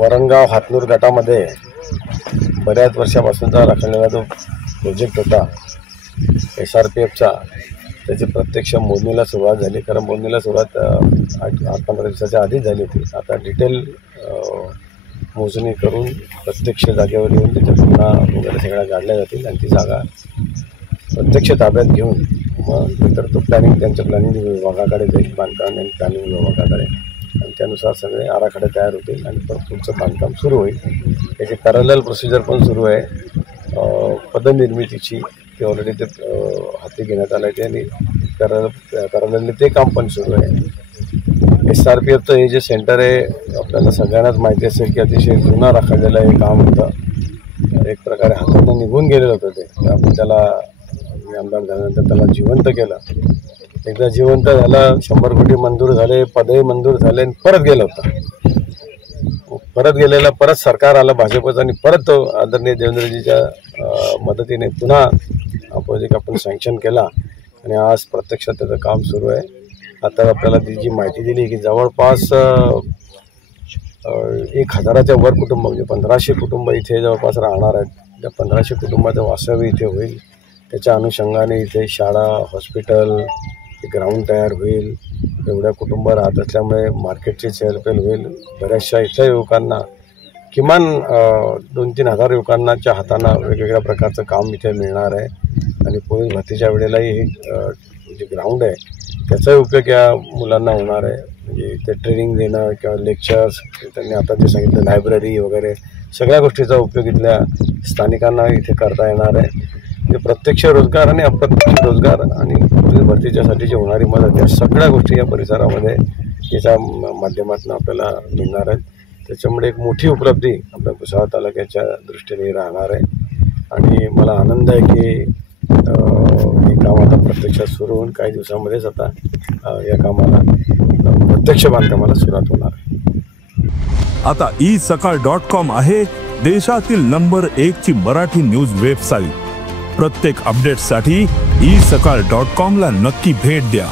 वरणगाव हातनूर गटामध्ये बऱ्याच वर्षापासूनचा राखलेला जो प्रोजेक्ट होता SRPFचा, त्याची प्रत्यक्ष मोजणीला सुरुवात झाली. कारण मोजणीला सुरुवात 8-15 दिवसाच्या आधीच झाली होती. आता डिटेल मोजणी करून प्रत्यक्ष जागेवर येऊन त्याच्या पुन्हा वगैरे सगळ्या काढल्या जातील आणि ती जागा प्रत्यक्ष ताब्यात घेऊन मग नंतर तो त्यांच्या प्लॅनिंग विभागाकडे जाईल, बांधकाम आणि प्लॅनिंग विभागाकडे, आणि त्यानुसार सगळे आराखडे तयार होतील आणि परत पुढचं बांधकाम सुरू होईल. त्याची पॅरलल प्रोसिजर पण सुरू आहे. पदनिर्मितीची ते ऑलरेडी ते हाती घेण्यात आलं आहे आणि पॅरलली ते काम पण सुरू आहे. SRPFचं हे जे सेंटर आहे आपल्याला सगळ्यांनाच माहिती असेल की अतिशय जुना राखलेलं हे काम होतं. एक प्रकारे हातातून निघून गेलेलं होतं ते. आपण त्याला आमदार झाल्यानंतर त्याला जिवंत केलं. एकदा जिवंत झालं, 100 कोटी मंजूर झाले, पदही मंजूर झाले आणि परत गेलं होतं. परत गेलेलं परत सरकार आलं भाजपचं आणि परत तो आदरणीय देवेंद्रजीच्या मदतीने पुन्हा प्रोजेक्ट आपण सँक्शन केला आणि आज प्रत्यक्षात त्याचं काम सुरू आहे. आता आपल्याला ती जी माहिती दिली की जवळपास 1000च्या वर कुटुंब म्हणजे 1500 कुटुंब इथे जवळपास राहणार आहेत. त्या 1500 कुटुंबाचं वास्तव्य इथे होईल. त्याच्या अनुषंगाने इथे शाळा, हॉस्पिटल, ग्राउंड तयार होईल. एवढ्या कुटुंब राहत असल्यामुळे मार्केटची चेहरपेल होईल. बऱ्याचशा इथल्या युवकांना किमान 2-3 हजार युवकांच्या हातांना वेगवेगळ्या प्रकारचं काम इथे मिळणार आहे. आणि पोलीस भरतीच्या वेळेलाही हे जे ग्राउंड आहे त्याचाही उपयोग या मुलांना होणार आहे. म्हणजे इथे ट्रेनिंग देणं किंवा लेक्चर्स, त्यांनी आता जे सांगितलं लायब्ररी वगैरे सगळ्या गोष्टीचा उपयोग इथल्या स्थानिकांना इथे करता येणार आहे. म्हणजे प्रत्यक्ष रोजगार आणि अप्रत्यक्ष रोजगार आणि पोलीस भरतीच्यासाठी जी होणारी मदत या सगळ्या गोष्टी या परिसरामध्ये याच्या माध्यमातून आपल्याला मिळणार आहेत. त्याच्यामुळे एक मोठी उपलब्धी आपल्या भुसावळ तालुक्याच्या दृष्टीने राहणार आहे. आणि मला आनंद आहे की हे काम आता प्रत्यक्षात सुरू होऊन काही दिवसामध्येच आता या कामाला प्रत्यक्ष बांधकामाला सुरुवात होणार आहे. आता isakal.com आहे देशातील नंबर 1 ची मराठी न्यूज वेबसाईट. प्रत्येक अपडेटसाठी isakal.com ला नक्की भेट द्या.